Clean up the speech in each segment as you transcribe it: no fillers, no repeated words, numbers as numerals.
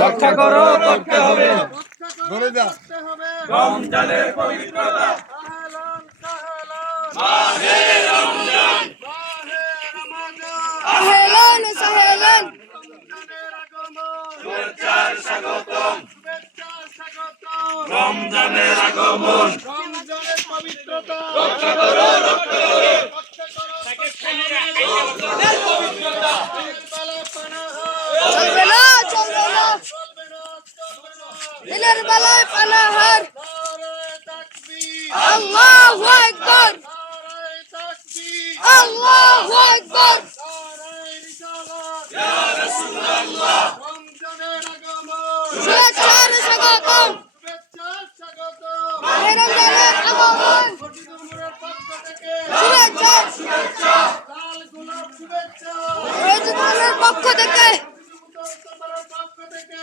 রক্ষা করো করতে হবে রমজানের পবিত্রতা মাহে রমজান আহলান সাহলান শুভেচ্ছার স্বাগতম রমজানের আগমন রমজানের পবিত্রতা রক্ষা করো চলবে না চলবে না দিনের বেলায় পানাহার আল্লাহু আকবার আল্লাহু আকবার ইয়া রাসূলুল্লাহ রমজানের আগমন শুভেচ্ছার স্বাগতম শুভেচ্ছার স্বাগতম মাহে রমজানের আগমন ফটিকমুরের পক্ষ থেকে শুভেচ্ছা লাল গোলাপ শুভেচ্ছা রজনীর পক্ষ থেকে মুস্তফার পক্ষ থেকে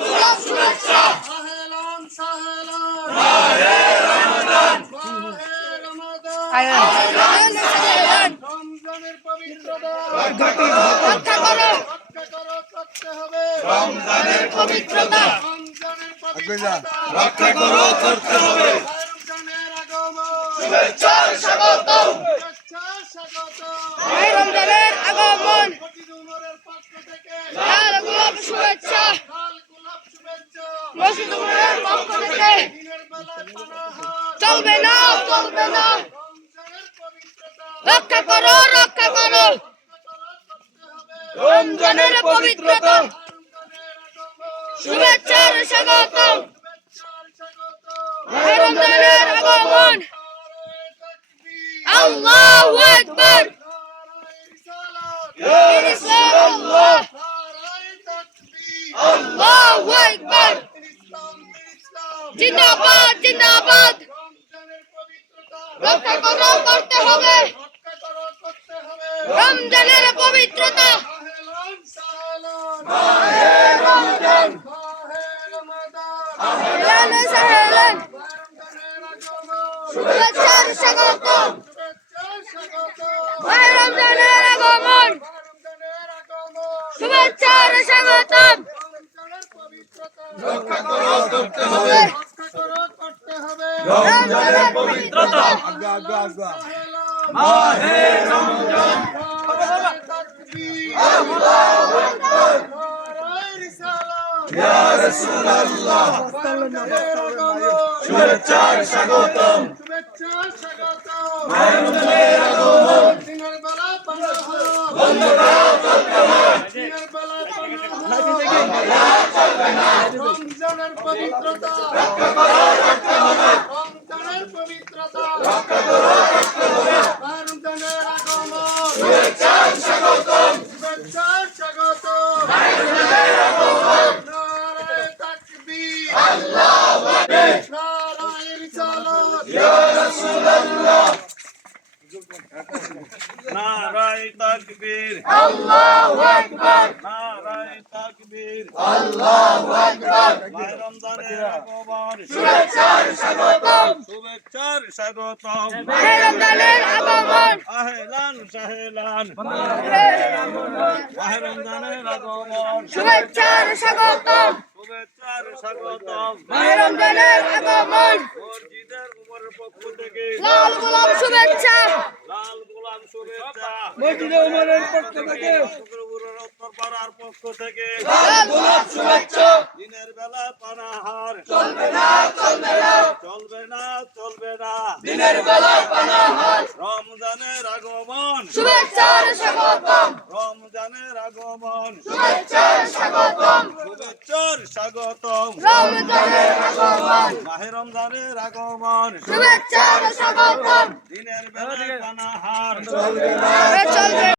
গোলাপ শুভেচ্ছা আহলান সাহলান মাহে রমজান মাহে রমাদান আহলান সাহলান রমজানের পবিত্রতা রক্ষা করো রক্ষা করো করতে হবে রমজানের পবিত্রতা রমজানের পবিত্রতা রক্ষা করো করতে হবে রমজানের আগমন শুভেচ্ছার স্বাগতম শুভেচ্ছার স্বাগতম মাহে রমজানের আগমন ফটিকমুরের পক্ষ থেকে লাল গোলাপ শুভেচ্ছা লাল গোলাপ শুভেচ্ছা রজনীর পক্ষ থেকে দিনের বেলায় পানাহার চলবে না চলবে না রমজানের পবিত্রতা রক্ষা করো করতে হবে রমজানের পবিত্রতা রমজানের আগমন শুভেচ্ছার স্বাগতম শুভেচ্ছার স্বাগতম মাহে রমজানের আগমন নারায়ে তাকবীর আল্লাহু আকবার নারায়ে রিসালাত দিন ইসলাম নারায়ে তাকবীর আল্লাহু আকবার ইসলাম জিন্দাবাদ জিন্দাবাদ রমজানের পবিত্রতা রক্ষা করো করতে হবে রক্ষা করো করতে হবে রমজানের পবিত্রতা আহলান সাহলান মাহে রমজান মাহে রমাদান আহলান সাহলান রমজানের আগমন শুভেচ্ছার স্বাগতম শুভেচ্ছার স্বাগতম মাহে রমজানের আগমন রমজানের আগমন শুভেচ্ছার স্বাগতম রমজানের পবিত্রতা রক্ষা করো করতে হবে রক্ষা করো করতে হবে রমজানের পবিত্রতা সাহলান মাহে রমজান নারায়ে তাকবীর আল্লাহু আকবার নারায়ে রিসালাত ইয়া রাসূলুল্লাহ রমজানের আগমন শুভেচ্ছার স্বাগতম শুভেচ্ছার স্বাগতম রমজানের আগমন দিনের বেলা পানাহার দিনের বেলা পানাহার রমজানের পবিত্রতা রমজানের পবিত্রতা রমজানের আগমন শুভেচ্ছার স্বাগতম শুভেচ্ছার স্বাগতম নারায়ে তাকবীর নারায়ে রিসালাত ইয়া রাসূলুল্লাহ নারায়ে তাকবীর আল্লাহু আকবার নারায়ে তাকবীর আল্লাহু আকবার মাহে রমজানের আগমন শুভেচ্ছার স্বাগতম শুভেচ্ছার স্বাগতম মাহে রমজানের আগমন আহলান সাহলান মাহে রমজানের আগমন শুভেচ্ছার স্বাগতম শুভেচ্ছার স্বাগতম মাহে রমজানের আগমন মসজিদের উপরের পক্ষ থেকে লাল গোলাপ শুভেচ্ছা লাল গোলাপ শুভেচ্ছা মসজিদে উমরের পক্ষ থেকে শুক্রপুরের উত্তর পাড়ার পক্ষ থেকে লাল গোলাপ শুভেচ্ছা দিনের বেলা পানাহার চলবে না চলবে না চলবে না চলবে না দিনের বেলায় পানাহার রমজানের আগমন শুভেচ্ছার স্বাগতম রমজানের আগমন শুভেচ্ছার স্বাগতম শুভেচ্ছার স্বাগতম রমজানের আগমন মাহে রমজানের আগমন শুভেচ্ছার স্বাগতম দিনের বেলায় পানাহার চলবে